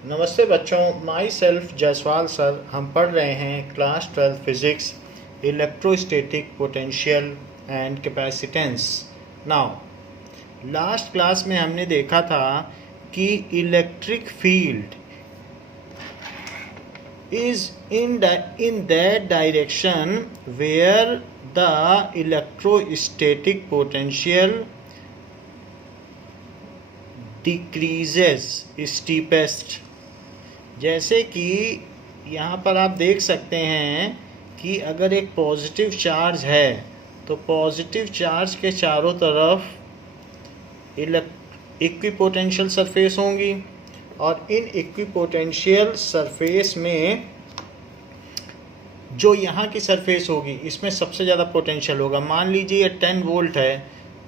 नमस्ते बच्चों, my self Jaiswal sir. हम पढ़ रहे हैं class 12 physics, electrostatic potential and capacitance. Now last class में हमने देखा था कि electric field is in that direction where the electrostatic potential decreases steepest. जैसे कि यहाँ पर आप देख सकते हैं कि अगर एक पॉजिटिव चार्ज है तो पॉजिटिव चार्ज के चारों तरफ इक्विपोटेंशियल सरफेस होंगी और इन इक्विपोटेंशियल सरफेस में जो यहाँ की सरफेस होगी इसमें सबसे ज़्यादा पोटेंशियल होगा। मान लीजिए ये 10 वोल्ट है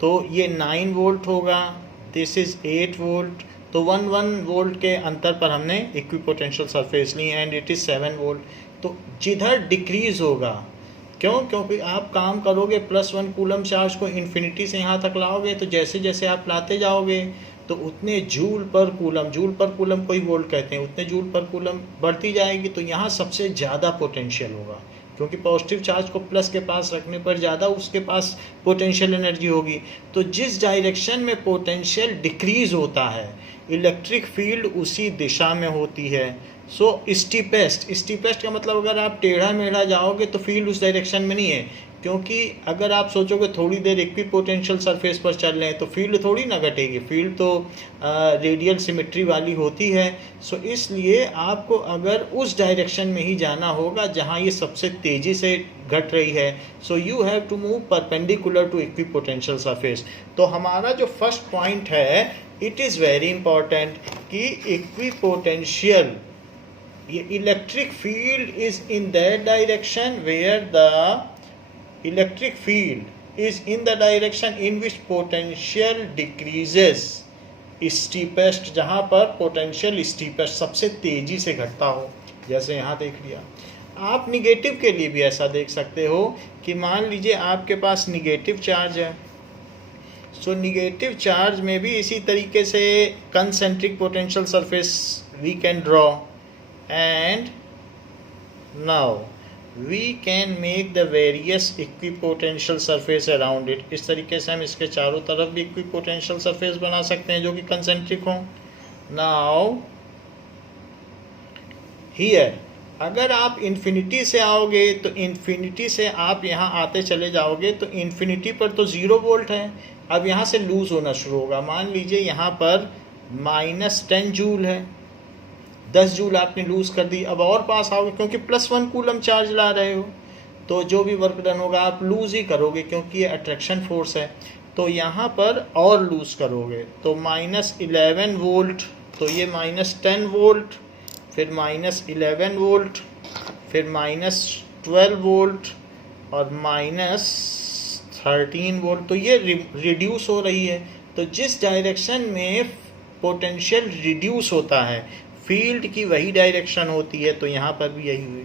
तो ये 9 वोल्ट होगा, दिस इज़ 8 वोल्ट। तो 1 वोल्ट के अंतर पर हमने इक्विपोटेंशियल सरफेस ली एंड इट इज़ 7 वोल्ट। तो जिधर डिक्रीज होगा, क्योंकि आप काम करोगे +1 कूलम चार्ज को इन्फिनिटी से यहाँ तक लाओगे, तो जैसे जैसे आप लाते जाओगे तो उतने जूल पर कूलम कोई वोल्ट कहते हैं, उतने जूल पर कूलम बढ़ती जाएगी। तो यहाँ सबसे ज़्यादा पोटेंशियल होगा क्योंकि पॉजिटिव चार्ज को प्लस के पास रखने पर ज़्यादा उसके पास पोटेंशियल एनर्जी होगी। तो जिस डायरेक्शन में पोटेंशियल डिक्रीज होता है इलेक्ट्रिक फील्ड उसी दिशा में होती है। सो स्टीपेस्ट का मतलब अगर आप टेढ़ा मेढ़ा जाओगे तो फील्ड उस डायरेक्शन में नहीं है, क्योंकि अगर आप सोचोगे थोड़ी देर इक्विपोटेंशियल सरफेस पर चल रहे हैं तो फील्ड थोड़ी ना घटेगी, फील्ड तो रेडियल सिमेट्री वाली होती है। सो इसलिए आपको अगर उस डायरेक्शन में ही जाना होगा जहां ये सबसे तेज़ी से घट रही है। So you have to move perpendicular to equipotential surface. तो हमारा जो फर्स्ट पॉइंट है, इट इज़ वेरी इंपॉर्टेंट कि इक्विपोटेंशियल, ये electric field is in that direction where the electric field is in the direction in which potential decreases steepest, जहाँ पर potential steepest सबसे तेजी से घटता हो। जैसे यहाँ देख लिया। आप निगेटिव के लिए भी ऐसा देख सकते हो कि मान लीजिए आपके पास निगेटिव चार्ज है, सो निगेटिव चार्ज में भी इसी तरीके से concentric potential surface we can draw and now we can make the various equipotential surface around it। इस तरीके से हम इसके चारों तरफ भी equipotential surface बना सकते हैं जो कि concentric हों। Now here अगर आप इन्फिनिटी से आओगे तो इन्फिनिटी से आप यहाँ आते चले जाओगे तो इन्फिनिटी पर तो 0 वोल्ट है। अब यहाँ से लूज होना शुरू होगा। मान लीजिए यहाँ पर -10 जूल है, 10 जूल आपने लूज कर दी। अब और पास आओगे क्योंकि +1 कूलम चार्ज ला रहे हो तो जो भी वर्क डन होगा आप लूज ही करोगे क्योंकि ये अट्रैक्शन फोर्स है। तो यहाँ पर और लूज करोगे तो -11 वोल्ट, तो ये -10 वोल्ट, फिर -11 वोल्ट, फिर -12 वोल्ट और -13 वोल्ट। तो ये रिड्यूस हो रही है। तो जिस डायरेक्शन में पोटेंशियल रिड्यूस होता है फील्ड की वही डायरेक्शन होती है। तो यहाँ पर भी यही हुई,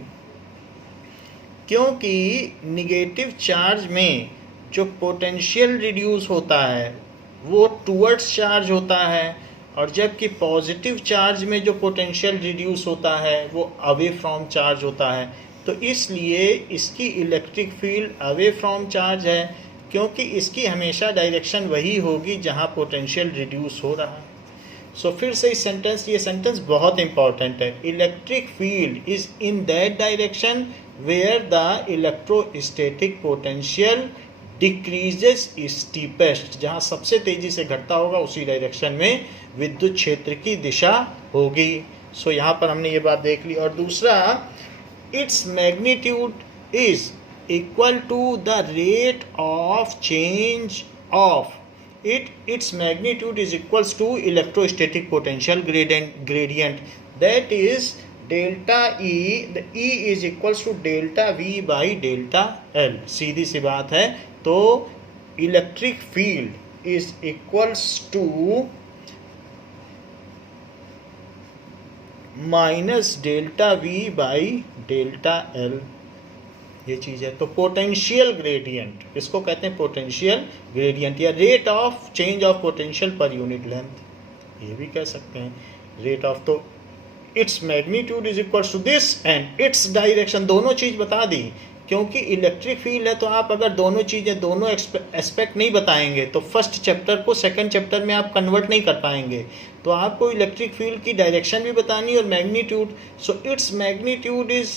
क्योंकि निगेटिव चार्ज में जो पोटेंशियल रिड्यूस होता है वो टुवर्ड्स चार्ज होता है, और जबकि पॉजिटिव चार्ज में जो पोटेंशियल रिड्यूस होता है वो अवे फ्रॉम चार्ज होता है। तो इसलिए इसकी electric field away from charge है, क्योंकि इसकी हमेशा डायरेक्शन वही होगी जहाँ पोटेंशियल रिड्यूस हो रहा है। सो फिर से ये सेंटेंस बहुत इंपॉर्टेंट है। Electric field is in that direction where the electrostatic potential decreases steepest, जहाँ सबसे तेजी से घटता होगा उसी डायरेक्शन में विद्युत क्षेत्र की दिशा होगी। सो यहाँ पर हमने ये बात देख ली। और दूसरा, its magnitude is equal to the rate of change of its magnitude is equals to electrostatic potential gradient, that is delta E, the E is equals to delta V by delta L। सीधी सी बात है। तो electric field is equals to -delta V by delta L, ये चीज़ है। तो potential gradient, इसको कहते हैं पोटेंशियल ग्रेडियंट या rate of change of potential per unit length, ये भी कह सकते हैं रेट ऑफ। तो its magnitude is equal to this and its direction, दोनों चीज़ बता दी। क्योंकि इलेक्ट्रिक फील्ड है तो आप अगर दोनों चीज़ें, दोनों एस्पेक्ट नहीं बताएंगे तो फर्स्ट चैप्टर को सेकंड चैप्टर में आप कन्वर्ट नहीं कर पाएंगे। तो आपको इलेक्ट्रिक फील्ड की डायरेक्शन भी बतानी और magnitude. So its magnitude is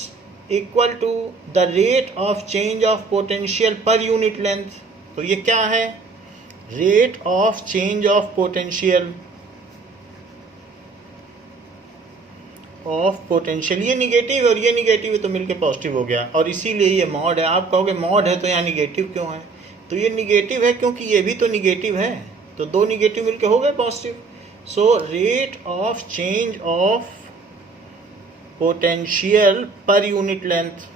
equal to the rate of change of potential per unit length. तो ये क्या है? Rate of change of potential ये निगेटिव और ये निगेटिव है तो मिलके पॉजिटिव हो गया, और इसीलिए ये मॉड है। आप कहोगे मॉड है तो यहाँ निगेटिव क्यों है? तो ये निगेटिव है क्योंकि ये भी तो निगेटिव है, तो दो निगेटिव मिलके हो गए positive. So rate of change of potential per unit length,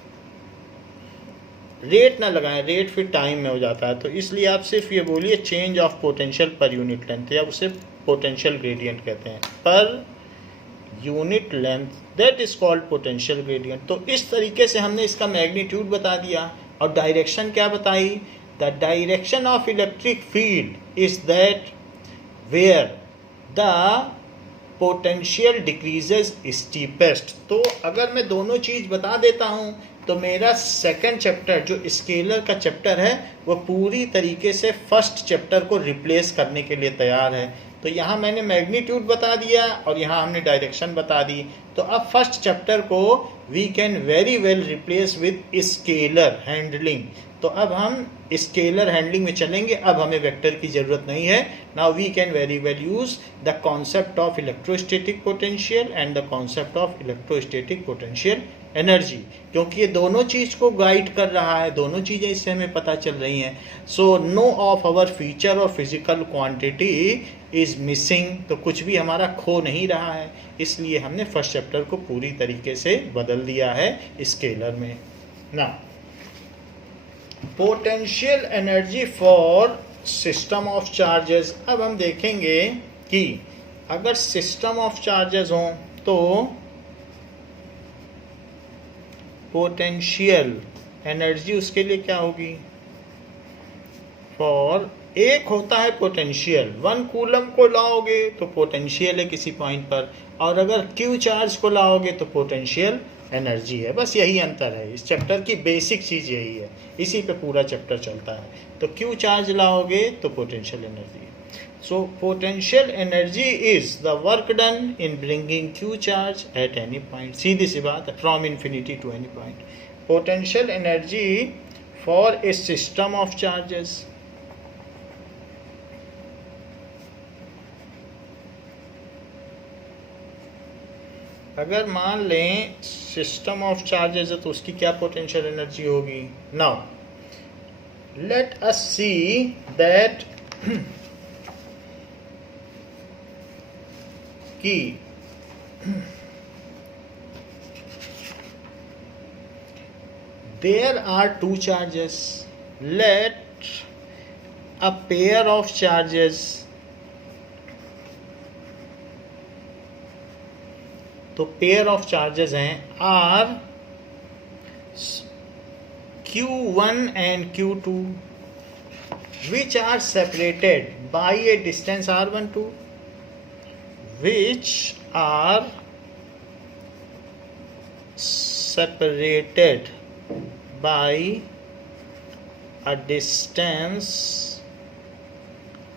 rate ना लगाएं, रेट फिर टाइम में हो जाता है, तो इसलिए आप सिर्फ ये बोलिए change of potential per unit length, या उसे पोटेंशियल ग्रेडियंट कहते हैं, पर unit length, that is called potential gradient. तो इस तरीके से हमने इसका मैग्नीट्यूड बता दिया और डायरेक्शन क्या बताई? The direction of electric field is that where the potential decreases steepest. तो अगर मैं दोनों चीज़ बता देता हूँ तो मेरा सेकंड चैप्टर जो स्केलर का चैप्टर है वो पूरी तरीके से फर्स्ट चैप्टर को रिप्लेस करने के लिए तैयार है। तो यहाँ मैंने मैग्नीट्यूड बता दिया और यहाँ हमने डायरेक्शन बता दी। तो अब फर्स्ट चैप्टर को we can very well replace with scalar handling. तो अब हम स्केलर हैंडलिंग में चलेंगे, अब हमें वेक्टर की ज़रूरत नहीं है। Now we can very well use the concept of electrostatic potential and the concept of electrostatic potential energy, क्योंकि ये दोनों चीज़ को गाइड कर रहा है, दोनों चीज़ें इससे हमें पता चल रही हैं। So no of our feature और फिजिकल क्वांटिटी इज मिसिंग, तो कुछ भी हमारा खो नहीं रहा है, इसलिए हमने फर्स्ट चैप्टर को पूरी तरीके से बदल दिया है स्केलर में ना। Potential energy for system of charges. अब हम देखेंगे कि अगर सिस्टम ऑफ चार्जेस हों तो पोटेंशियल एनर्जी उसके लिए क्या होगी? फॉर एक होता है पोटेंशियल, 1 कूलम को लाओगे तो पोटेंशियल है किसी पॉइंट पर, और अगर क्यू चार्ज को लाओगे तो पोटेंशियल एनर्जी है। बस यही अंतर है, इस चैप्टर की बेसिक चीज़ यही है, इसी पे पूरा चैप्टर चलता है। तो क्यू चार्ज लाओगे तो पोटेंशियल एनर्जी है। So potential energy is the work done in bringing Q charge at any point. सीधी सी बात है, from infinity to any point. Potential energy for a system of charges, अगर मान लें सिस्टम ऑफ चार्जेस है तो उसकी क्या पोटेंशियल एनर्जी होगी? Now let us see that कि there are 2 charges, let a pair of charges, तो पेयर ऑफ चार्जेस हैं are Q1 and Q2 which are separated by a distance R12, which are separated by a distance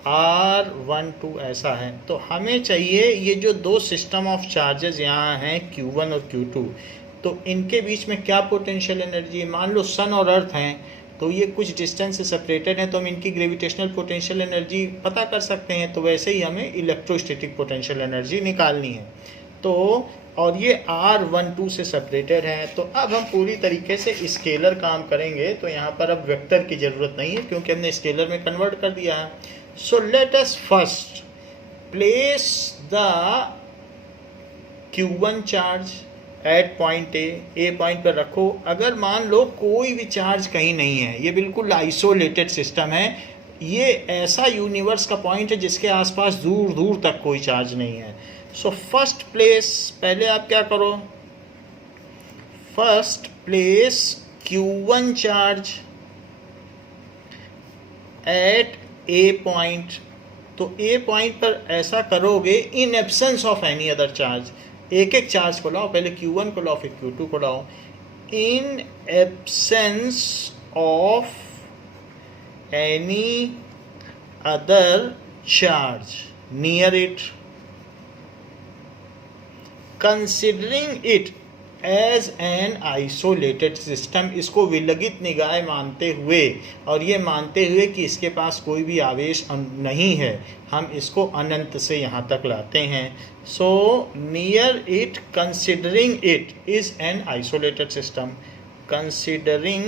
R12 ऐसा है। तो हमें चाहिए ये जो दो सिस्टम ऑफ चार्जेस यहाँ हैं Q1 और Q2, तो इनके बीच में क्या पोटेंशियल एनर्जी है? मान लो सन और अर्थ हैं तो ये कुछ डिस्टेंस से सेपरेटेड हैं, तो हम इनकी ग्रेविटेशनल पोटेंशियल एनर्जी पता कर सकते हैं। तो वैसे ही हमें इलेक्ट्रोस्टैटिक पोटेंशियल एनर्जी निकालनी है। तो और ये R12 से सेपरेटेड है। तो अब हम पूरी तरीके से स्केलर काम करेंगे, तो यहाँ पर अब वेक्टर की ज़रूरत नहीं है क्योंकि हमने स्केलर में कन्वर्ट कर दिया है। So let us first place the Q1 charge at point A point पर रखो। अगर मान लो कोई भी चार्ज कहीं नहीं है, ये बिल्कुल आइसोलेटेड सिस्टम है, ये ऐसा यूनिवर्स का पॉइंट है जिसके आसपास दूर दूर तक कोई चार्ज नहीं है। सो फर्स्ट प्लेस, पहले आप क्या करो, first place Q1 charge at A point. तो ए पॉइंट पर ऐसा करोगे इन absence of any other charge. एक एक चार्ज को लाओ, पहले Q1 को लाओ फिर Q2 को लाओ। In absence of any other charge near it, considering it as an isolated system, इसको विलगित निगाह मानते हुए और ये मानते हुए कि इसके पास कोई भी आवेश नहीं है, हम इसको अनंत से यहाँ तक लाते हैं। So near it considering it is an isolated system, considering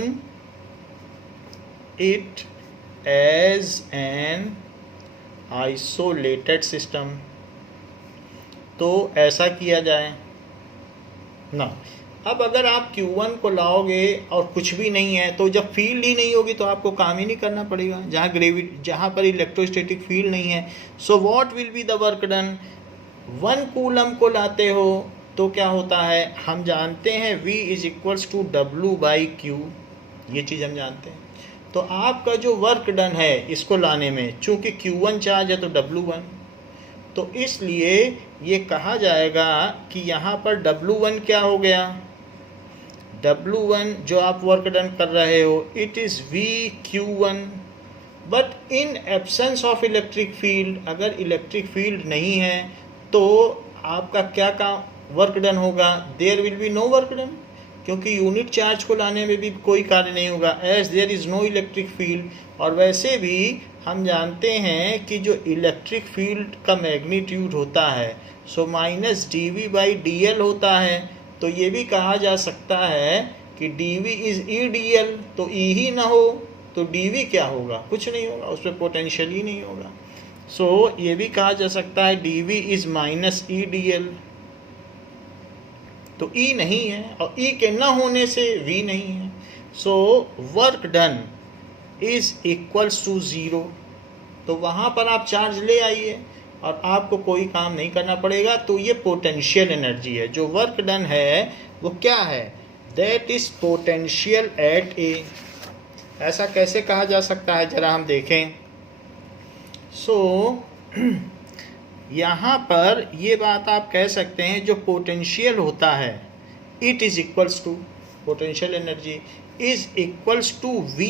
it as an isolated system. तो ऐसा किया जाए ना। अब अगर आप Q1 को लाओगे और कुछ भी नहीं है, तो जब फील्ड ही नहीं होगी तो आपको काम ही नहीं करना पड़ेगा, जहाँ पर इलेक्ट्रोस्टैटिक फील्ड नहीं है। सो what will be the work done. 1 coulomb को लाते हो तो क्या होता है, हम जानते हैं V is equals to W/Q, ये चीज़ हम जानते हैं। तो आपका जो वर्क डन है इसको लाने में, चूँकि Q1 चार्ज है तो W1, तो इसलिए ये कहा जाएगा कि यहाँ पर W1 क्या हो गया, W1 जो आप वर्क डन कर रहे हो it is VQ1, but in absence of electric field, अगर इलेक्ट्रिक फील्ड नहीं है तो आपका क्या काम वर्क डन होगा, there will be no work done, क्योंकि यूनिट चार्ज को लाने में भी कोई कार्य नहीं होगा as there is no electric field. और वैसे भी हम जानते हैं कि जो इलेक्ट्रिक फील्ड का मैग्नीट्यूड होता है सो माइनस dV/dl होता है, तो ये भी कहा जा सकता है कि dV इज़ EdL, तो E ही ना हो तो dV क्या होगा, कुछ नहीं होगा, उस पर पोटेंशियल ही नहीं होगा। सो ये भी कहा जा सकता है dV इज़ माइनस EdL, तो E नहीं है और E के ना होने से V नहीं है। So work done is equals to 0, तो वहाँ पर आप चार्ज ले आइए और आपको कोई काम नहीं करना पड़ेगा। तो ये पोटेंशियल एनर्जी है, जो वर्क डन है वो क्या है, दैट इज पोटेंशियल एट ए। ऐसा कैसे कहा जा सकता है, जरा हम देखें। सो यहाँ पर ये बात आप कह सकते हैं, जो पोटेंशियल होता है it is equals to, potential energy is equals to V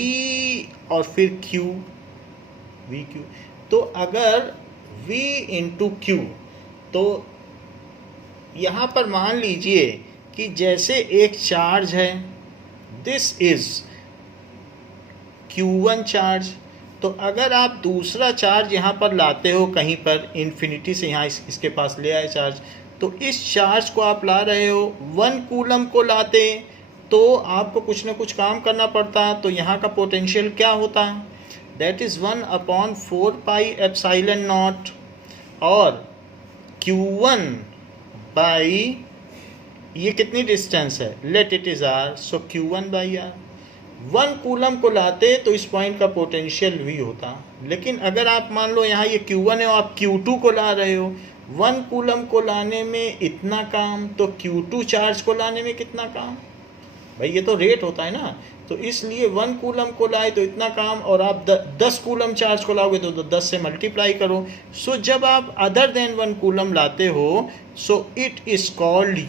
और फिर Q, VQ। तो अगर V इंटू Q, तो यहाँ पर मान लीजिए कि जैसे एक चार्ज है, दिस इज Q1 चार्ज, तो अगर आप दूसरा चार्ज यहाँ पर लाते हो कहीं पर इन्फिनिटी से, यहाँ इसके पास ले आए चार्ज, तो इस चार्ज को आप ला रहे हो, 1 कूलम को लाते तो आपको कुछ ना कुछ काम करना पड़ता, तो यहाँ का पोटेंशियल क्या होता, दैट इज़ 1/4πε0, और Q1 बाई ये कितनी डिस्टेंस है, let it is R, so Q1/R। 1 coulomb को लाते तो इस पॉइंट का पोटेंशियल V होता, लेकिन अगर आप मान लो यहाँ ये Q1 है और आप Q2 को ला रहे हो, 1 कूलम को लाने में इतना काम, तो Q2 चार्ज को लाने में कितना काम, भाई ये तो रेट होता है ना, तो इसलिए 1 कूलम को लाए तो इतना काम, और आप 10 कूलम चार्ज को लाओगे तो 10 से मल्टीप्लाई करो। सो जब आप अदर देन 1 कूलम लाते हो, so it is called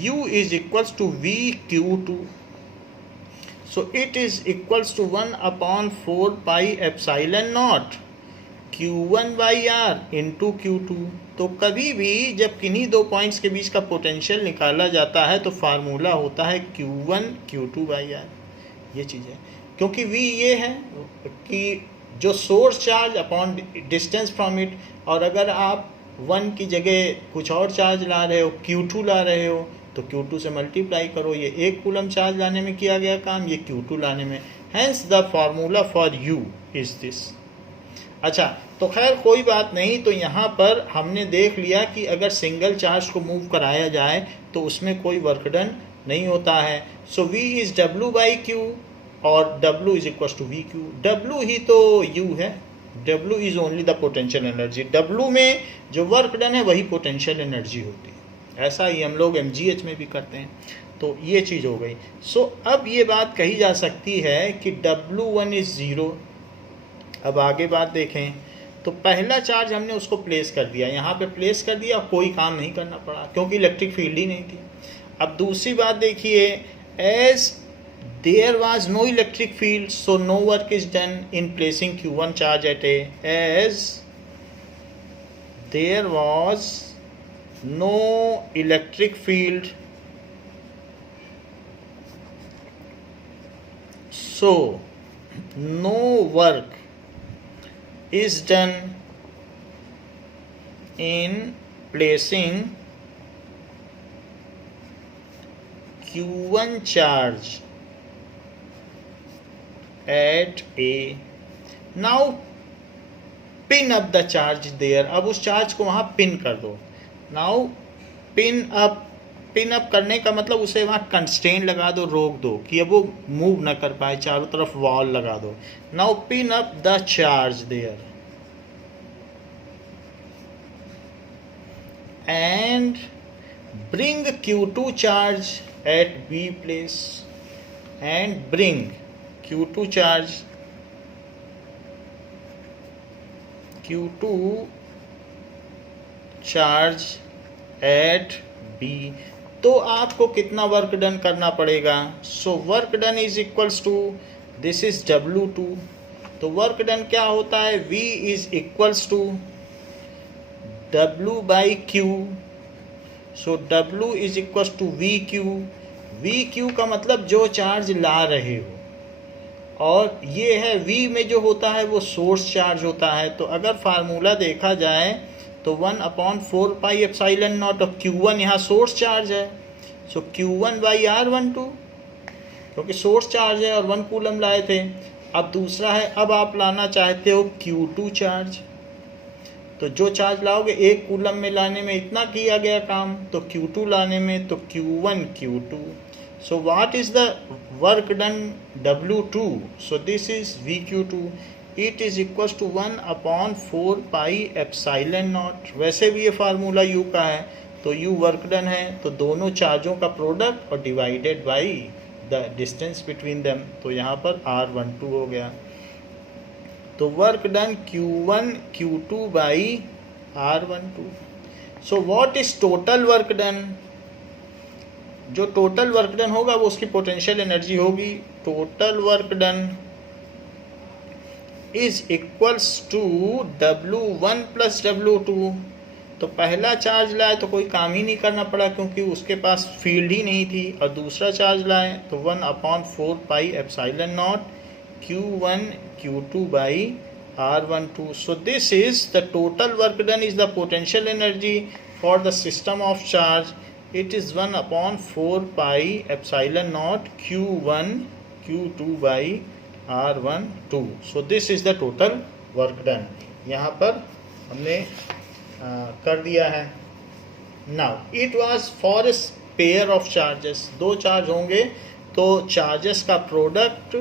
U is equals to VQ2, so it is equals to 1/4πε0 Q1/R into Q2। तो कभी भी जब किन्हीं दो पॉइंट्स के बीच का पोटेंशियल निकाला जाता है तो फार्मूला होता है Q1 Q2/R, ये चीज़ है। क्योंकि V ये है कि जो source charge upon distance from it, और अगर आप 1 की जगह कुछ और चार्ज ला रहे हो, Q2 ला रहे हो, तो Q2 से मल्टीप्लाई करो, ये 1 कूलम चार्ज लाने में किया गया काम, ये Q2 लाने में, hence the formula for U is this. अच्छा, तो खैर कोई बात नहीं, तो यहाँ पर हमने देख लिया कि अगर सिंगल चार्ज को मूव कराया जाए तो उसमें कोई वर्क डन नहीं होता है। सो V इज़ W/Q और W is equal to VQ। W ही तो U है, W is only the potential energy, W में जो वर्क डन है वही पोटेंशियल एनर्जी होती है। ऐसा ही हम लोग MGH में भी करते हैं। तो ये चीज़ हो गई। सो अब ये बात कही जा सकती है कि W1 इज़ 0। अब आगे बात देखें, तो पहला चार्ज हमने उसको प्लेस कर दिया, यहाँ पे प्लेस कर दिया, कोई काम नहीं करना पड़ा क्योंकि इलेक्ट्रिक फील्ड ही नहीं थी। अब दूसरी बात देखिए, as there was no electric field so no work is done in placing Q1 charge at A, as there was no electric field so no work is done in placing Q1 charge at A. Now pin up the charge there. अब उस charge को वहाँ pin कर दो। Now pin up करने का मतलब उसे वहाँ कंस्ट्रेन लगा दो, रोक दो कि अब वो मूव ना कर पाए, चारों तरफ वॉल लगा दो। Now pin up the charge there and bring Q2 charge at B place, and bring Q2 charge at B। तो आपको कितना वर्क डन करना पड़ेगा? So work done is equals to, this is W2। तो work डन क्या होता है? V is equals to W by Q। सो W is equals to VQ। VQ का मतलब जो चार्ज ला रहे हो, और ये है V में जो होता है वो सोर्स चार्ज होता है। तो अगर फार्मूला देखा जाए तो 1/4 pi epsilon not of Q1 यहाँ सोर्स चार्ज है, सो Q1 बाई R12, क्योंकि सोर्स चार्ज है और 1 कूलम लाए थे। अब दूसरा है, अब आप लाना चाहते हो Q2 चार्ज, तो जो चार्ज लाओगे 1 कूलम में लाने में इतना किया गया काम, तो Q2 लाने में तो Q1 Q2। So what is the work done? W2। So this is VQ2। It is equals to 1/4 pi epsilon naught. वैसे भी ये फार्मूला U का है, तो U वर्क डन है, तो दोनों चार्जों का प्रोडक्ट और divided by the distance between them, तो यहाँ पर R12 हो गया। तो work done Q1 Q2 by R12। So what is total work done? जो टोटल वर्क डन होगा वो उसकी पोटेंशियल एनर्जी होगी। Total work done is equals to W1 plus W2। तो पहला चार्ज लाए तो कोई काम ही नहीं करना पड़ा क्योंकि उसके पास फील्ड ही नहीं थी, और दूसरा चार्ज लाए तो 1/4 pi epsilon not Q1 Q2 by R12। So this is the total work done is the potential energy for the system of charge. It is 1/4 pi epsilon not Q1 Q2 by R12। So this is the total work done. यहाँ पर हमने कर दिया है। Now it was for a pair of charges. 2 charge होंगे तो charges का product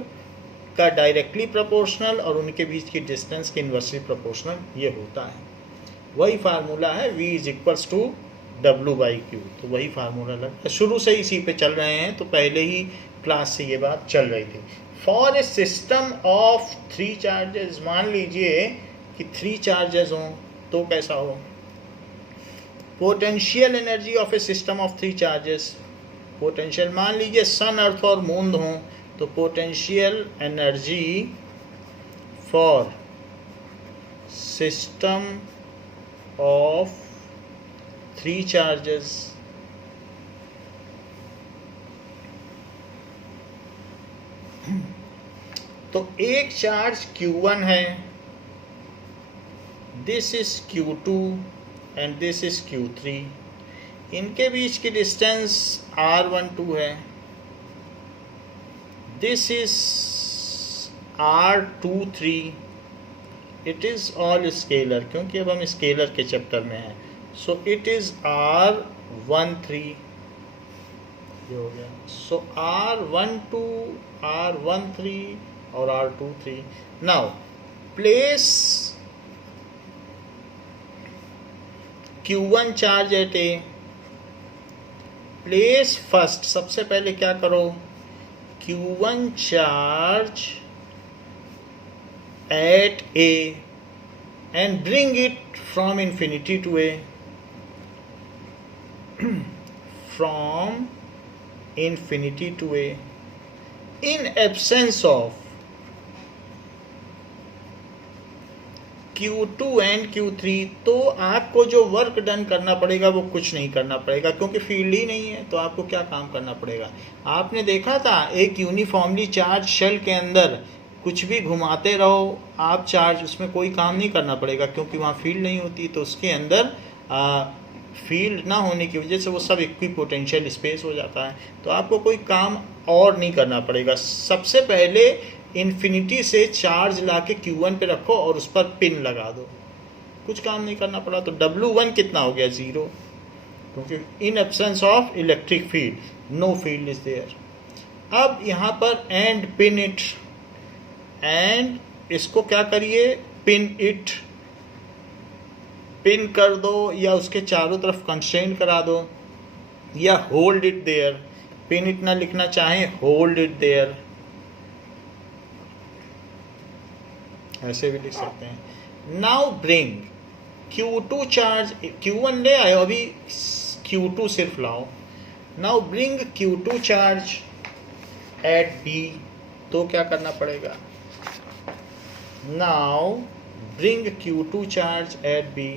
का डायरेक्टली प्रोपोर्शनल और उनके बीच की डिस्टेंस के इन्वर्सली प्रोपोर्शनल ये होता है। वही फार्मूला है V is equals to W by Q। तो वही फार्मूला लगता है, शुरू से इसी पे चल रहे हैं, तो पहले ही क्लास से ये बात चल रही थी। For a system of 3 charges, मान लीजिए कि 3 चार्जेस हों तो कैसा हो? Potential energy of A system of 3 charges, potential मान लीजिए सन अर्थ और मून हों, तो potential energy for system of 3 charges तो एक चार्ज Q1 है, this is Q2 and this is Q3। इनके बीच की डिस्टेंस R12 है, this is R23। It is all scalar, क्योंकि अब हम स्केलर के चैप्टर में हैं। सो इट इज़ R13 हो गया। सो R12 R13 और R23। Now place Q1 charge at A. Place first, सबसे पहले क्या करो? Q1 charge at A and bring it from infinity to a from infinity to a in absence of Q2 and Q3, तो आपको जो work done करना पड़ेगा वो कुछ नहीं करना पड़ेगा, क्योंकि फील्ड ही नहीं है, तो आपको क्या काम करना पड़ेगा। आपने देखा था एक यूनिफॉर्मली चार्ज शेल के अंदर कुछ भी घुमाते रहो आप चार्ज, उसमें कोई काम नहीं करना पड़ेगा, क्योंकि वहाँ फील्ड नहीं होती। तो उसके अंदर फील्ड ना होने की वजह से वो सब इक्विपोटेंशियल स्पेस हो जाता है, तो आपको कोई काम और नहीं करना पड़ेगा। सबसे पहले इन्फिनिटी से चार्ज लाके Q1 पे रखो और उस पर पिन लगा दो, कुछ काम नहीं करना पड़ा। तो W1 कितना हो गया, 0, क्योंकि in absence of electric field no field is there. अब यहाँ पर एंड पिन इट, एंड इसको क्या करिए, पिन इट, पिन कर दो या उसके चारों तरफ कंस्ट्रेंट करा दो, या hold it there. Pin it ना लिखना चाहें, होल्ड इट देयर, ऐसे भी लिख सकते हैं। Now bring Q2 charge, Q1 ले आए, अभी Q2 सिर्फ लाओ। Now bring Q2 charge at B, तो क्या करना पड़ेगा, now bring Q2 charge at B,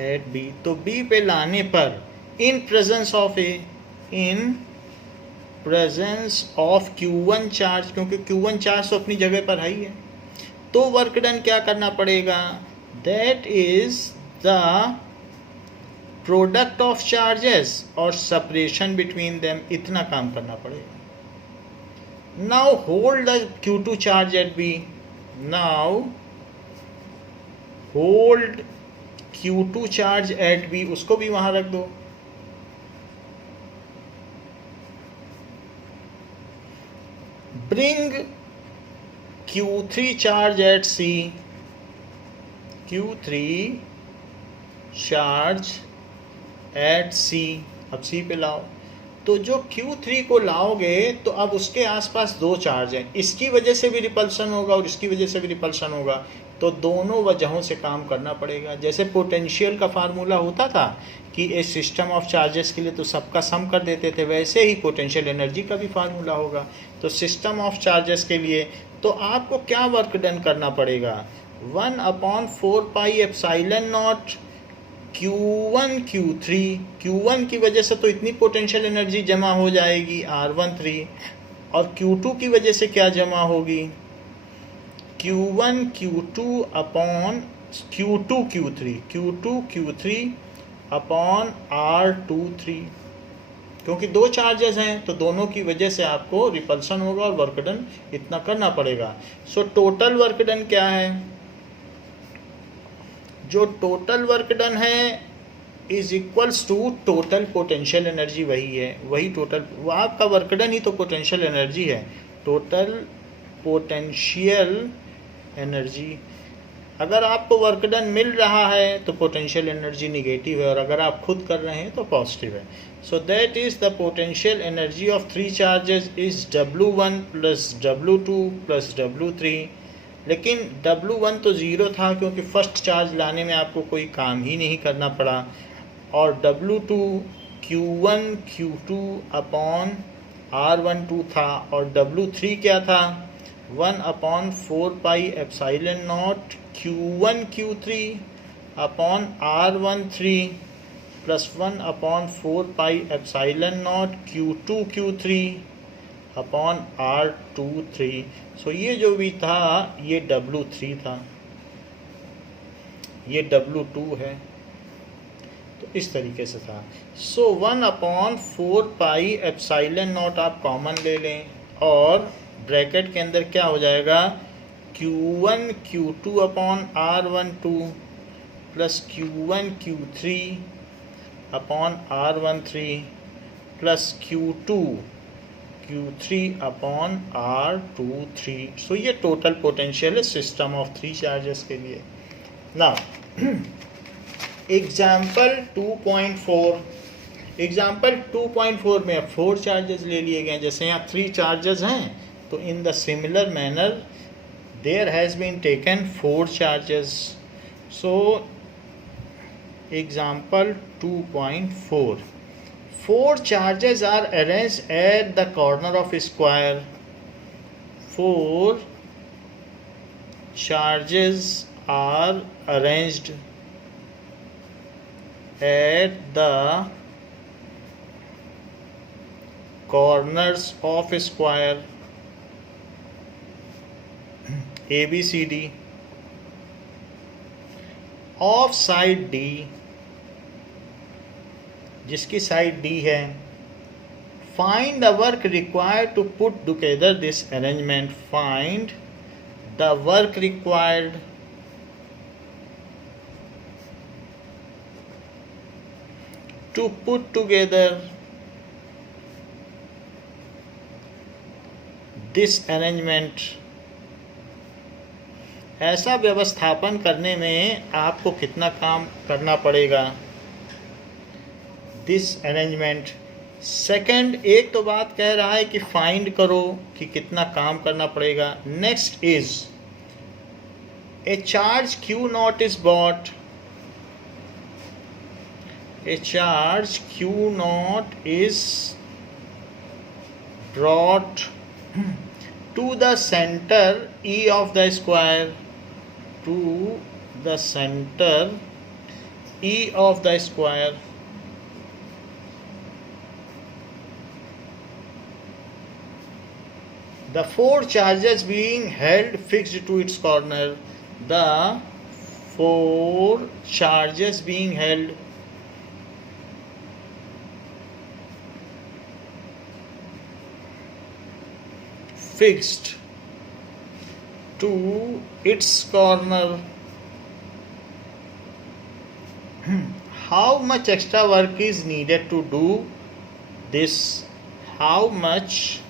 at B, तो B पे लाने पर in presence of A, in presence of Q1 charge, क्योंकि Q1 चार्ज तो अपनी जगह पर है ही है, तो वर्क डन क्या करना पड़ेगा, that is the product of charges और सेपरेशन बिटवीन देम, इतना काम करना पड़ेगा। Now hold the Q2 charge at B, now hold Q2 charge at B, उसको भी वहां रख दो। Bring Q3 charge at C, Q3 charge at C, अब C पे लाओ। तो जो Q3 को लाओगे तो अब उसके आसपास दो चार्ज हैं, इसकी वजह से भी रिपल्सन होगा और इसकी वजह से भी रिपल्सन होगा, तो दोनों वजहों से काम करना पड़ेगा। जैसे पोटेंशियल का फार्मूला होता था कि ए सिस्टम ऑफ चार्जेस के लिए तो सबका सम कर देते थे, वैसे ही पोटेंशियल एनर्जी का भी फार्मूला होगा। तो सिस्टम ऑफ चार्जेस के लिए तो आपको क्या वर्क डन करना पड़ेगा, 1/4 pi epsilon not Q1 Q3, Q1 की वजह से तो इतनी पोटेंशियल एनर्जी जमा हो जाएगी R13, और Q2 की वजह से क्या जमा होगी, Q1 Q2 upon Q2 Q3, Q2 Q3 upon R23, क्योंकि दो चार्जेस हैं तो दोनों की वजह से आपको रिपल्सन होगा और वर्क डन इतना करना पड़ेगा। सो टोटल वर्क डन क्या है, जो टोटल वर्क डन है is equals to total potential energy, वही है, वही टोटल, वो आपका वर्क डन ही तो पोटेंशियल एनर्जी है, टोटल पोटेंशियल एनर्जी। अगर आपको वर्क डन मिल रहा है तो पोटेंशियल एनर्जी निगेटिव है, और अगर आप खुद कर रहे हैं तो पॉजिटिव है। सो that is the potential energy of 3 charges is W1 plus W2 plus W3। लेकिन W1 तो 0 था क्योंकि फर्स्ट चार्ज लाने में आपको कोई काम ही नहीं करना पड़ा, और W2 Q1 Q2 upon R12 था, और W3 क्या था, 1/4 pi epsilon not Q1 Q3 upon R13 plus 1/4 pi epsilon not Q2 Q3 upon R23। सो ये जो भी था ये W3 था, ये W2 है, तो इस तरीके से था। सो 1/4 पाई एप्सिलॉन नॉट आप कॉमन ले लें, और ब्रैकेट के अंदर क्या हो जाएगा, Q1 Q2 upon R12 plus Q1 Q3 upon R13 plus Q2 Q3 upon R23। सो ये टोटल पोटेंशियल है सिस्टम ऑफ 3 चार्जेस के लिए। ना एग्जाम्पल 2.4 में अब 4 चार्जेस ले लिए गए। जैसे यहाँ 3 चार्जेस हैं तो in the similar manner there has been taken 4 charges. So example 2.4, 4 charges are arranged at the corner of square. 4 charges are arranged at the corners of square ABCD of side D, जिसकी side D है। Find the work required to put together this arrangement. Find the work required to put together this arrangement. ऐसा व्यवस्थापन करने में आपको कितना काम करना पड़ेगा। This arrangement. सेकंड, एक तो बात कह रहा है कि फाइंड करो कि कितना काम करना पड़ेगा। Next is a charge Q naught is bought. A charge Q naught is brought to the centre E of the square, to the center E of the square. The 4 charges being held fixed to its corner. The 4 charges being held fixed to its corner. How much extra work is needed to do this? How much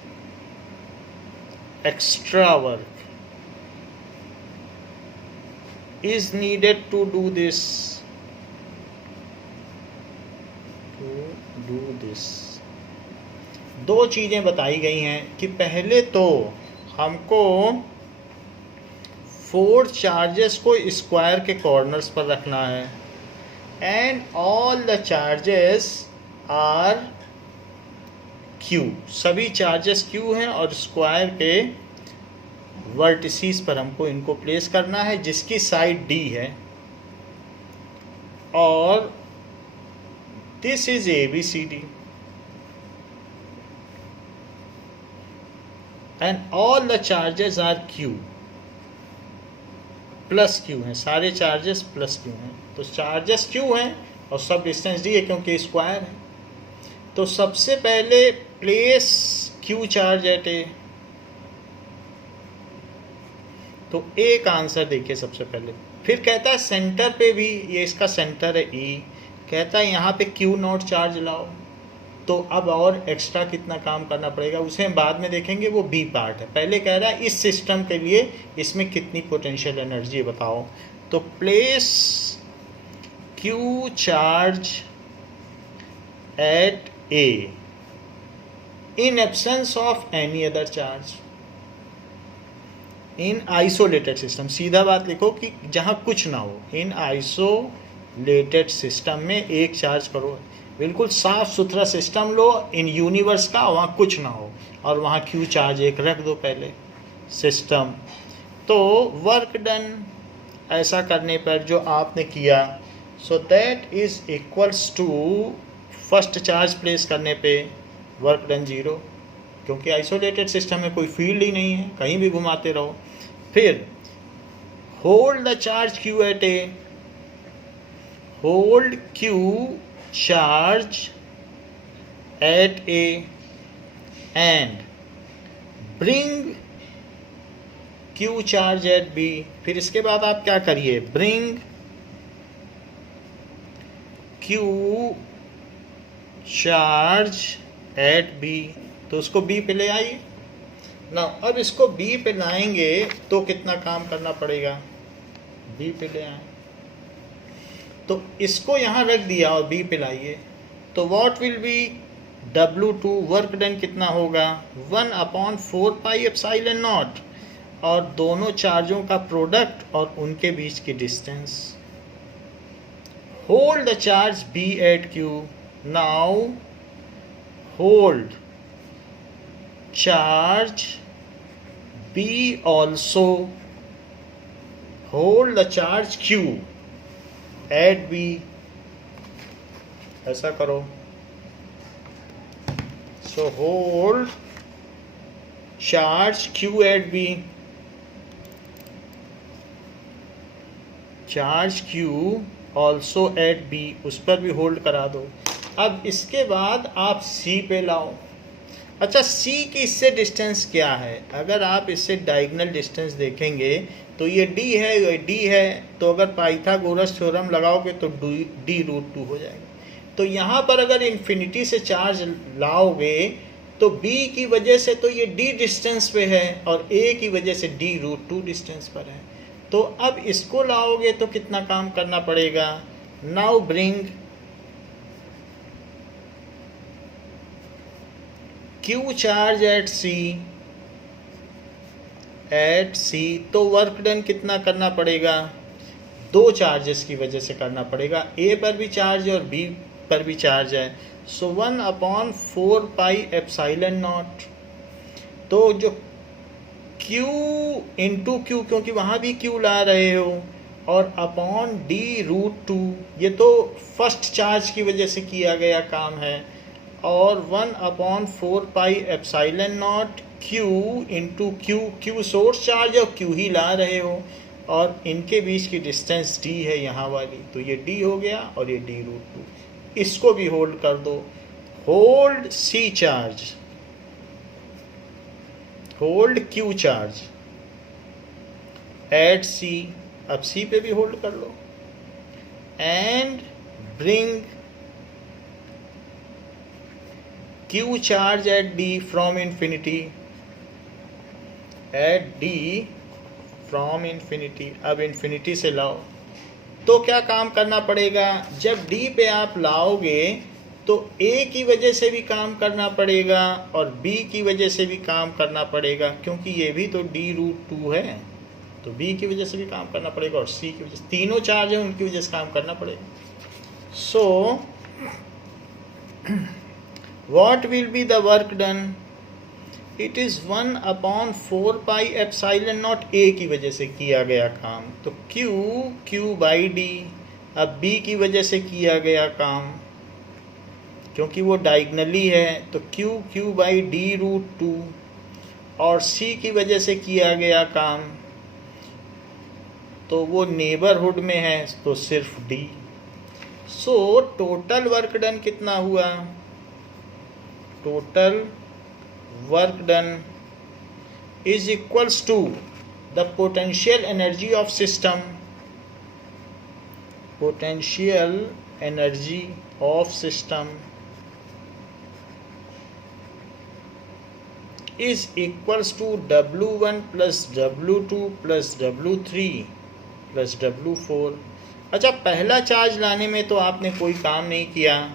extra work is needed to do this? To do this. 2 चीज़ें बताई गई हैं कि पहले तो हमको 4 charges को square के कॉर्नर्स पर रखना है। And all the charges are Q, सभी चार्जेस क्यू हैं और स्क्वायर के वर्टिसीज पर हमको इनको प्लेस करना है जिसकी साइड डी है। और this is ABCD and all the charges are Q, plus Q हैं, सारे चार्जेस प्लस क्यू हैं। तो चार्जेस क्यू हैं और सब डिस्टेंस डी है क्योंकि स्क्वायर है। तो सबसे पहले प्लेस क्यू चार्ज एट ए। तो ए का आंसर देखिए सबसे पहले। फिर कहता है सेंटर पे भी, ये इसका सेंटर है E, कहता है यहाँ पे क्यू नॉट चार्ज लाओ। तो अब और एक्स्ट्रा कितना काम करना पड़ेगा उसे हम बाद में देखेंगे, वो बी पार्ट है। पहले कह रहा है इस सिस्टम के लिए इसमें कितनी पोटेंशियल एनर्जी बताओ। तो place Q charge at A in absence of any other charge in isolated system. सीधा बात लिखो कि जहाँ कुछ ना हो, इन आइसोलेटेड सिस्टम में एक चार्ज करो। बिल्कुल साफ सुथरा सिस्टम लो इन यूनिवर्स का, वहाँ कुछ ना हो और वहाँ क्यू चार्ज एक रख दो पहले सिस्टम। तो वर्क डन ऐसा करने पर जो आपने किया, so that is equals to first charge place करने पे वर्क डन 0, क्योंकि आइसोलेटेड सिस्टम में कोई फील्ड ही नहीं है, कहीं भी घुमाते रहो। फिर hold the charge Q at A, hold Q charge at A and bring Q charge at B। फिर इसके बाद आप क्या करिए, bring Q charge at B। तो उसको B पे ले आइए ना। अब इसको B पे लाएंगे तो कितना काम करना पड़ेगा, B पे ले आए तो इसको यहाँ रख दिया और बी पे लाइए, तो what will B W2 work done कितना होगा 1/4πε0 और दोनों चार्जों का प्रोडक्ट और उनके बीच की distance. Hold the charge B at Q, now hold charge B also, hold the charge Q at B, ऐसा करो। So hold charge Q at B, charge Q also at B, उस पर भी होल्ड करा दो। अब इसके बाद आप C पे लाओ। अच्छा, C की इससे डिस्टेंस क्या है? अगर आप इससे डायगोनल डिस्टेंस देखेंगे तो ये D है, ये D है, तो अगर पाइथागोरस थ्योरम लगाओगे तो D√2 हो जाएगा। तो यहाँ पर अगर इन्फिनिटी से चार्ज लाओगे तो B की वजह से तो ये D डिस्टेंस पे है और A की वजह से D√2 डिस्टेंस पर है। तो अब इसको लाओगे तो कितना काम करना पड़ेगा? Now bring Q charge at C, तो वर्क डन कितना करना पड़ेगा? दो चार्जेस की वजह से करना पड़ेगा, A पर भी चार्ज है और B पर भी चार्ज है। सो 1/4πε0, तो जो Q इंटू Q, क्योंकि वहाँ भी Q ला रहे हो, और अपॉन D√2, ये तो फर्स्ट चार्ज की वजह से किया गया काम है, और 1/4πε0 Q into Q source charge और Q ही ला रहे हो, और इनके बीच की डिस्टेंस D है यहाँ वाली, तो ये D हो गया और ये D√2। इसको भी होल्ड कर दो। Hold C charge, hold Q charge at C, अब C पे भी होल्ड कर लो, and bring Q charge at D from infinity, at D from infinity. अब इन्फिनिटी से लाओ तो क्या काम करना पड़ेगा? जब D पे आप लाओगे तो A की वजह से भी काम करना पड़ेगा और B की वजह से भी काम करना पड़ेगा, क्योंकि ये भी तो D√2 है, तो B की वजह से भी काम करना पड़ेगा और C की वजह से, तीनों चार्ज हैं उनकी वजह से काम करना पड़ेगा। So what will be the work done? It is 1/4πε0 A की वजह से किया गया काम, तो Q/D। अब B की वजह से किया गया काम, क्योंकि वो डायगनली है, तो Q/D√2, और C की वजह से किया गया काम, तो वो नेबरहुड में है, तो सिर्फ D। So total work done कितना हुआ? Total work done is equals to the potential energy of system, potential energy of system is equals to W1 plus W2 plus W3 plus W4। अच्छा, पहला charge लाने में तो आपने कोई काम नहीं किया,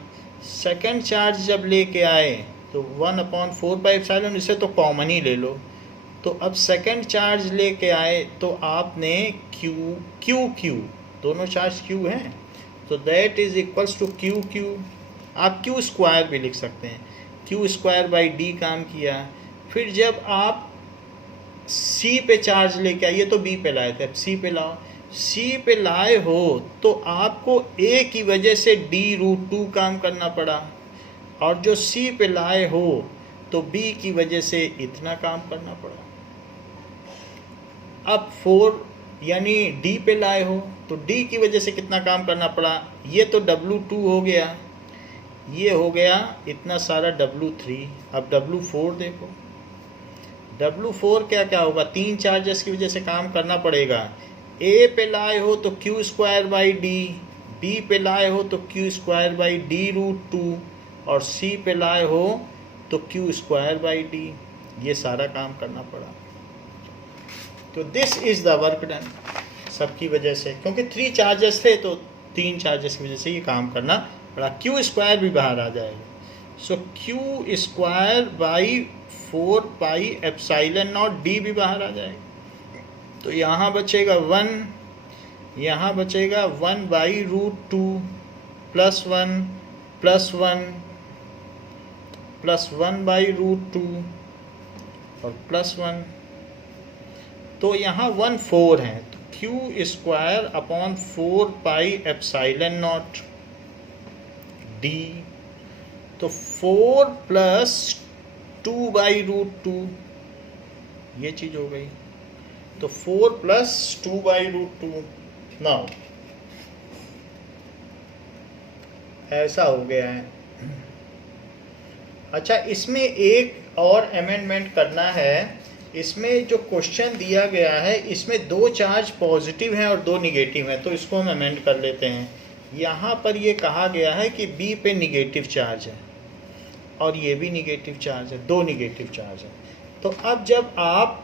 सेकंड चार्ज जब लेके आए तो 1/4πε, इसे तो कॉमन ही ले लो, तो अब सेकंड चार्ज लेके आए तो आपने Q दोनों चार्ज Q हैं, तो that is equals to Q। आप Q² भी लिख सकते हैं, Q²/D काम किया। फिर जब आप C पे चार्ज लेके आए, ये तो B पे लाए थे, अब C पे लाओ, C पे लाए हो तो आपको A की वजह से D√2 काम करना पड़ा, और जो C पे लाए हो तो B की वजह से इतना काम करना पड़ा। अब 4 यानी D पे लाए हो तो D की वजह से कितना काम करना पड़ा? ये तो W2 हो गया, ये हो गया इतना सारा W3। अब W4 देखो, W4 क्या क्या होगा? 3 चार्जेस की वजह से काम करना पड़ेगा। A पे लाए हो तो Q²/D, B पे लाए हो तो Q²/D√2, और C पे लाए हो तो Q²/D। ये सारा काम करना पड़ा। तो this is the work done, सबकी वजह से, क्योंकि 3 चार्जेस थे तो 3 चार्जेस की वजह से ये काम करना पड़ा। क्यू स्क्वायर भी बाहर आ जाएगा। So Q square by 4 pi epsilon naught D भी बाहर आ जाएगा। तो यहाँ बचेगा 1, यहाँ बचेगा 1 by root 2 plus 1 plus 1 plus 1 by root 2 और प्लस 1। तो यहाँ 1 4 है, तो Q square upon 4 pi epsilon naught D. तो 4 प्लस 2 बाई रूट 2 ये चीज हो गई। तो 4 प्लस 2 बाई रूट 2 नाउ ऐसा हो गया है। अच्छा, इसमें एक और अमेंडमेंट करना है। इसमें जो क्वेश्चन दिया गया है इसमें 2 चार्ज पॉजिटिव हैं और 2 निगेटिव हैं, तो इसको हम अमेंड कर लेते हैं। यहाँ पर ये कहा गया है कि बी पे निगेटिव चार्ज है और ये भी निगेटिव चार्ज है, 2 निगेटिव चार्ज है। तो अब जब आप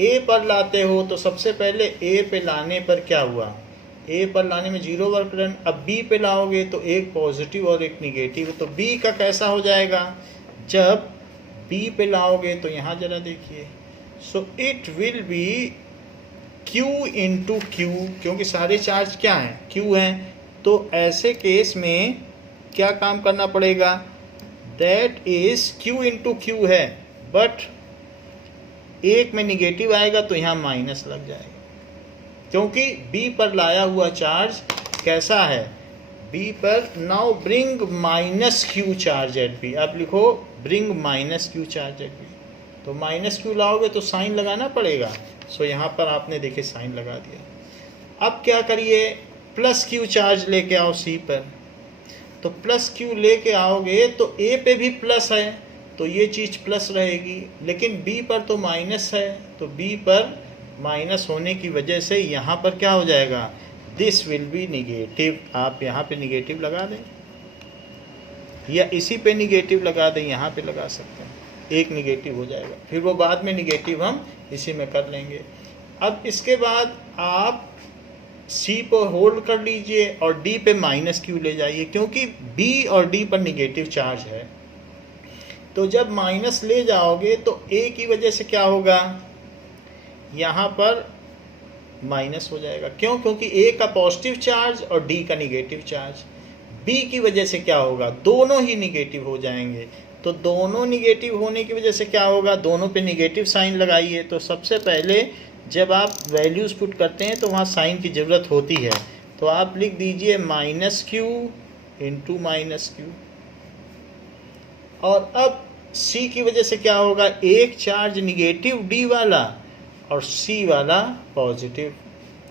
ए पर लाते हो तो सबसे पहले ए पे लाने पर क्या हुआ, ए पर लाने में 0 वर्क डन। अब बी पे लाओगे तो एक पॉजिटिव और एक निगेटिव, तो बी का कैसा हो जाएगा, जब बी पे लाओगे तो यहाँ जरा देखिए, so it will be Q into Q, क्योंकि सारे चार्ज क्या हैं, क्यू हैं। तो ऐसे केस में क्या काम करना पड़ेगा, that is Q into Q है, बट एक में निगेटिव आएगा तो यहाँ माइनस लग जाएगा, क्योंकि बी पर लाया हुआ चार्ज कैसा है, बी पर। Now bring minus Q charge at B, आप लिखो bring minus Q charge at B. तो माइनस क्यू लाओगे तो साइन लगाना पड़ेगा। सो यहाँ पर आपने देखे साइन लगा दिया। अब क्या करिए, प्लस क्यू चार्ज लेके आओ सी पर। तो प्लस क्यू लेके आओगे तो ए पे भी प्लस है तो ये चीज़ प्लस रहेगी, लेकिन बी पर तो माइनस है, तो बी पर माइनस होने की वजह से यहाँ पर क्या हो जाएगा, दिस विल बी निगेटिव। आप यहाँ पे निगेटिव लगा दें या इसी पे निगेटिव लगा दें, यहाँ पे लगा सकते हैं, एक निगेटिव हो जाएगा। फिर वो बाद में निगेटिव हम इसी में कर लेंगे। अब इसके बाद आप सी पर होल्ड कर लीजिए और डी पे माइनस क्यू ले जाइए, क्योंकि बी और डी पर निगेटिव चार्ज है। तो जब माइनस ले जाओगे तो ए की वजह से क्या होगा, यहाँ पर माइनस हो जाएगा। क्यों, क्योंकि ए का पॉजिटिव चार्ज और डी का निगेटिव चार्ज। बी की वजह से क्या होगा, दोनों ही निगेटिव हो जाएंगे। तो दोनों निगेटिव होने की वजह से क्या होगा, दोनों पे निगेटिव साइन लगाइए। तो सबसे पहले जब आप वैल्यूज़ पुट करते हैं तो वहाँ साइन की ज़रूरत होती है। तो आप लिख दीजिए minus Q into minus Q. और अब सी की वजह से क्या होगा, एक चार्ज निगेटिव डी वाला और सी वाला पॉजिटिव।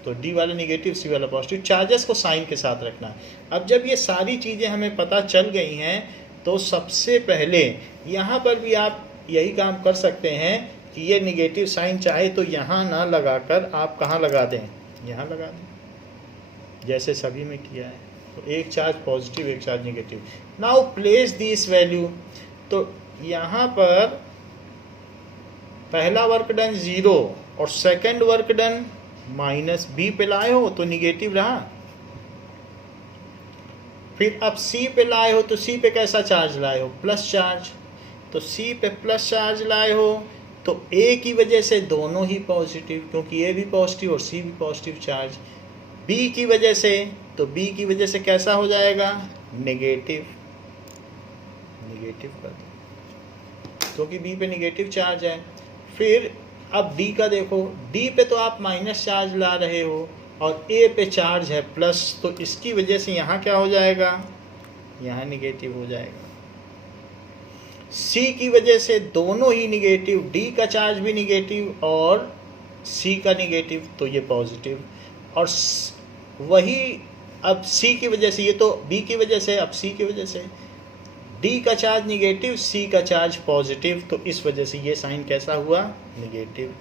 तो डी वाला निगेटिव, सी वाला पॉजिटिव, चार्जेस को साइन के साथ रखना। अब जब ये सारी चीज़ें हमें पता चल गई हैं तो सबसे पहले यहाँ पर भी आप यही काम कर सकते हैं कि ये निगेटिव साइन चाहे तो यहाँ ना लगाकर आप कहाँ लगा दें, यहाँ लगा दें, जैसे सभी में किया है। तो एक चार्ज पॉजिटिव, एक charge negative. Now place this value. तो यहाँ पर पहला वर्क डन 0 और second work done minus, B पे लाए हो तो निगेटिव रहा। फिर अब सी पे लाए हो तो सी पे कैसा चार्ज लाए हो, प्लस चार्ज। तो सी पे प्लस चार्ज लाए हो तो ए की वजह से दोनों ही पॉजिटिव, क्योंकि ए भी पॉजिटिव और सी भी पॉजिटिव चार्ज। बी की वजह से, तो बी की वजह से कैसा हो जाएगा, नेगेटिव, नेगेटिव कर दो क्योंकि बी पे नेगेटिव चार्ज है। फिर अब डी का देखो, डी पे तो आप माइनस चार्ज ला रहे हो और ए पे चार्ज है प्लस, तो इसकी वजह से यहाँ क्या हो जाएगा, यहाँ निगेटिव हो जाएगा। सी की वजह से दोनों ही निगेटिव, डी का चार्ज भी निगेटिव और सी का निगेटिव, तो ये पॉजिटिव। और वही अब सी की वजह से, ये तो बी की वजह से, अब सी की वजह से डी का चार्ज निगेटिव, सी का चार्ज पॉजिटिव, तो इस वजह से ये साइन कैसा हुआ, निगेटिव।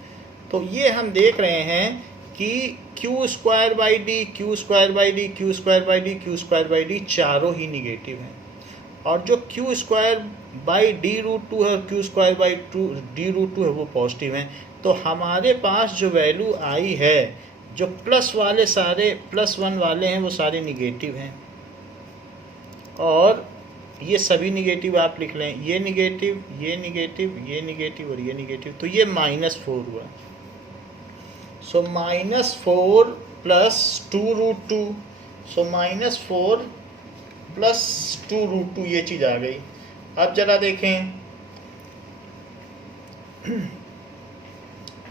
तो ये हम देख रहे हैं कि Q square by D, Q square by D, Q square by D, Q square by D चारों ही निगेटिव हैं। और जो Q square by D root 2 है, Q square by D root 2 है, वो पॉजिटिव हैं। तो हमारे पास जो वैल्यू आई है जो प्लस वाले सारे +1 वाले हैं वो सारे निगेटिव हैं, और ये सभी निगेटिव आप लिख लें, ये निगेटिव, ये निगेटिव, ये निगेटिव और ये निगेटिव, तो ये -4 हुआ। सो -4 + 2√2, सो -4 + 2√2 ये चीज़ आ गई। अब जरा देखें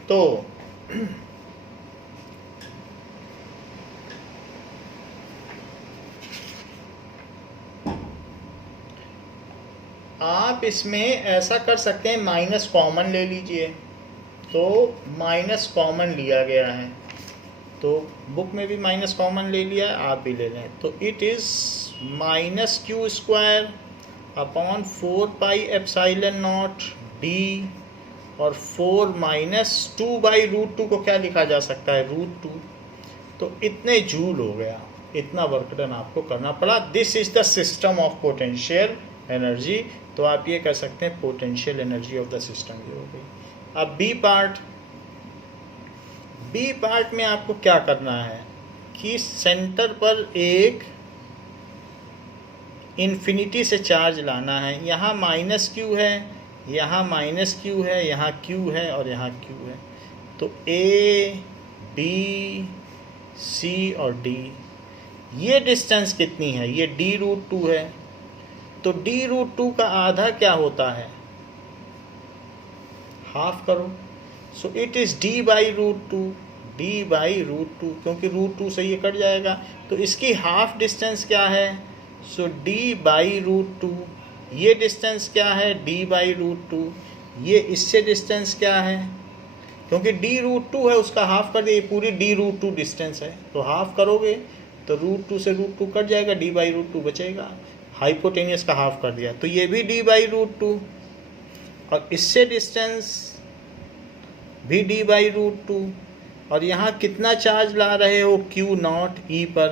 तो आप इसमें ऐसा कर सकते हैं, माइनस कॉमन ले लीजिए, तो माइनस कॉमन लिया गया है, तो बुक में भी माइनस कॉमन ले लिया है, आप भी ले लें, तो it is -q² upon 4πε0 d, और 4 - 2/√2 को क्या लिखा जा सकता है, √2, तो इतने जूल हो गया, इतना वर्क डन आपको करना पड़ा। This is the system of potential energy. तो आप ये कह सकते हैं potential energy of the system ये हो गई। अब बी पार्ट में आपको क्या करना है कि सेंटर पर एक इन्फिनिटी से चार्ज लाना है। यहाँ -q है, यहाँ -q है, यहाँ q है और यहाँ q है, तो A, B, C और D, ये डिस्टेंस कितनी है, ये d√2 है, तो d√2 का आधा क्या होता है, हाफ करो, so it is d/√2, d/√2, क्योंकि √2 से ये कट जाएगा, तो इसकी हाफ डिस्टेंस क्या है, सो d/√2, ये डिस्टेंस क्या है, d/√2, ये इससे डिस्टेंस क्या है, क्योंकि d√2 है उसका हाफ कर दिया, ये पूरी d√2 डिस्टेंस है, तो हाफ करोगे तो √2 से √2 कट जाएगा, d/√2 बचेगा, हाइपोटेनियस का हाफ कर दिया, तो ये भी d/√2, और इससे डिस्टेंस भी d/√2, और यहाँ कितना चार्ज ला रहे हो, Q0 E पर,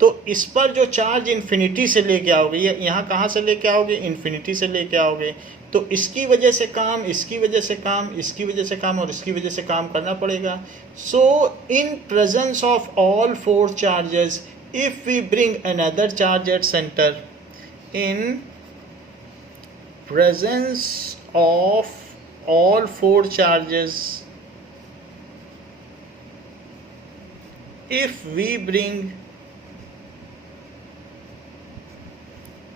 तो इस पर जो चार्ज इन्फिनिटी से लेके आओगे, ये यहाँ कहाँ से लेके आओगे, इन्फिनिटी से लेके आओगे, तो इसकी वजह से काम, इसकी वजह से काम, इसकी वजह से काम और इसकी वजह से काम करना पड़ेगा। So in presence of all 4 charges, if we bring another charge at centre, in presence of all 4 charges, if we bring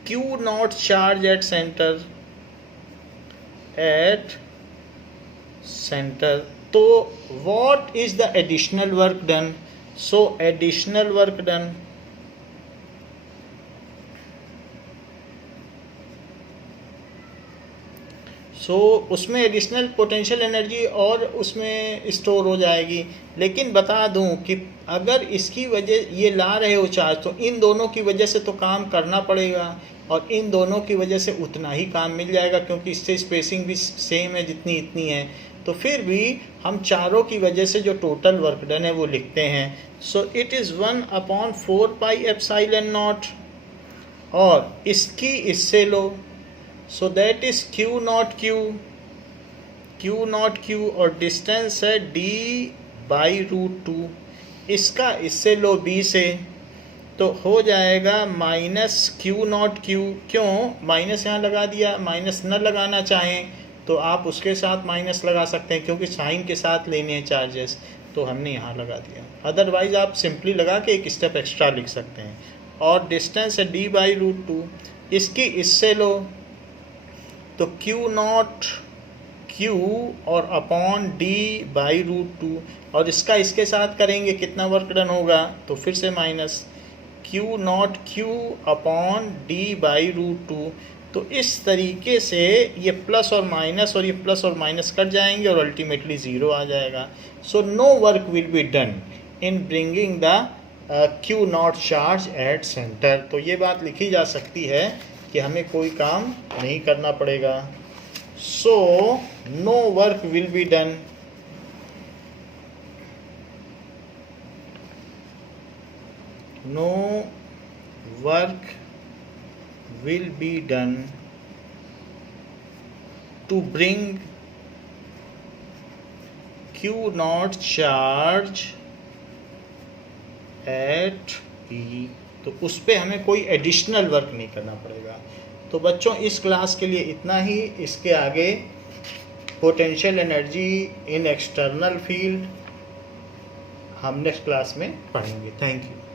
Q0 charge at center, तो what is the additional work done, so additional work done, उसमें additional potential energy और उसमें store हो जाएगी। लेकिन बता दूं कि अगर इसकी वजह ये ला रहे हो चार्ज, तो इन दोनों की वजह से तो काम करना पड़ेगा, और इन दोनों की वजह से उतना ही काम मिल जाएगा, क्योंकि इससे स्पेसिंग भी सेम है जितनी इतनी है, तो फिर भी हम चारों की वजह से जो टोटल वर्क डन है वो लिखते हैं। सो इट इज़ 1/4πε0, और इसकी इससे लो, so that is Q0 Q, और डिस्टेंस है d/√2, इसका इससे लो B से, तो हो जाएगा -Q0 Q, क्यों माइनस यहाँ लगा दिया, माइनस न लगाना चाहें तो आप उसके साथ माइनस लगा सकते हैं, क्योंकि साइन के साथ लेने हैं चार्जेस, तो हमने यहाँ लगा दिया, अदरवाइज़ आप सिंपली लगा के एक स्टेप एक्स्ट्रा लिख सकते हैं। और डिस्टेंस है d/√2, इसकी इससे लो, तो Q0 Q और अपॉन d/√2, और इसका इसके साथ करेंगे कितना वर्क डन होगा, तो फिर से minus Q0 Q upon d/√2। तो इस तरीके से ये प्लस और माइनस, और ये प्लस और माइनस कट जाएंगे और अल्टीमेटली ज़ीरो आ जाएगा। So no work will be done in bringing the Q0 charge at centre. तो ये बात लिखी जा सकती है कि हमें कोई काम नहीं करना पड़ेगा। So no work will be done, no work will be done to bring Q0 charge at E, तो उस पर हमें कोई एडिशनल वर्क नहीं करना पड़ेगा। तो बच्चों इस क्लास के लिए इतना ही। इसके आगे potential energy in external field हम नेक्स्ट क्लास में पढ़ेंगे। Thank you.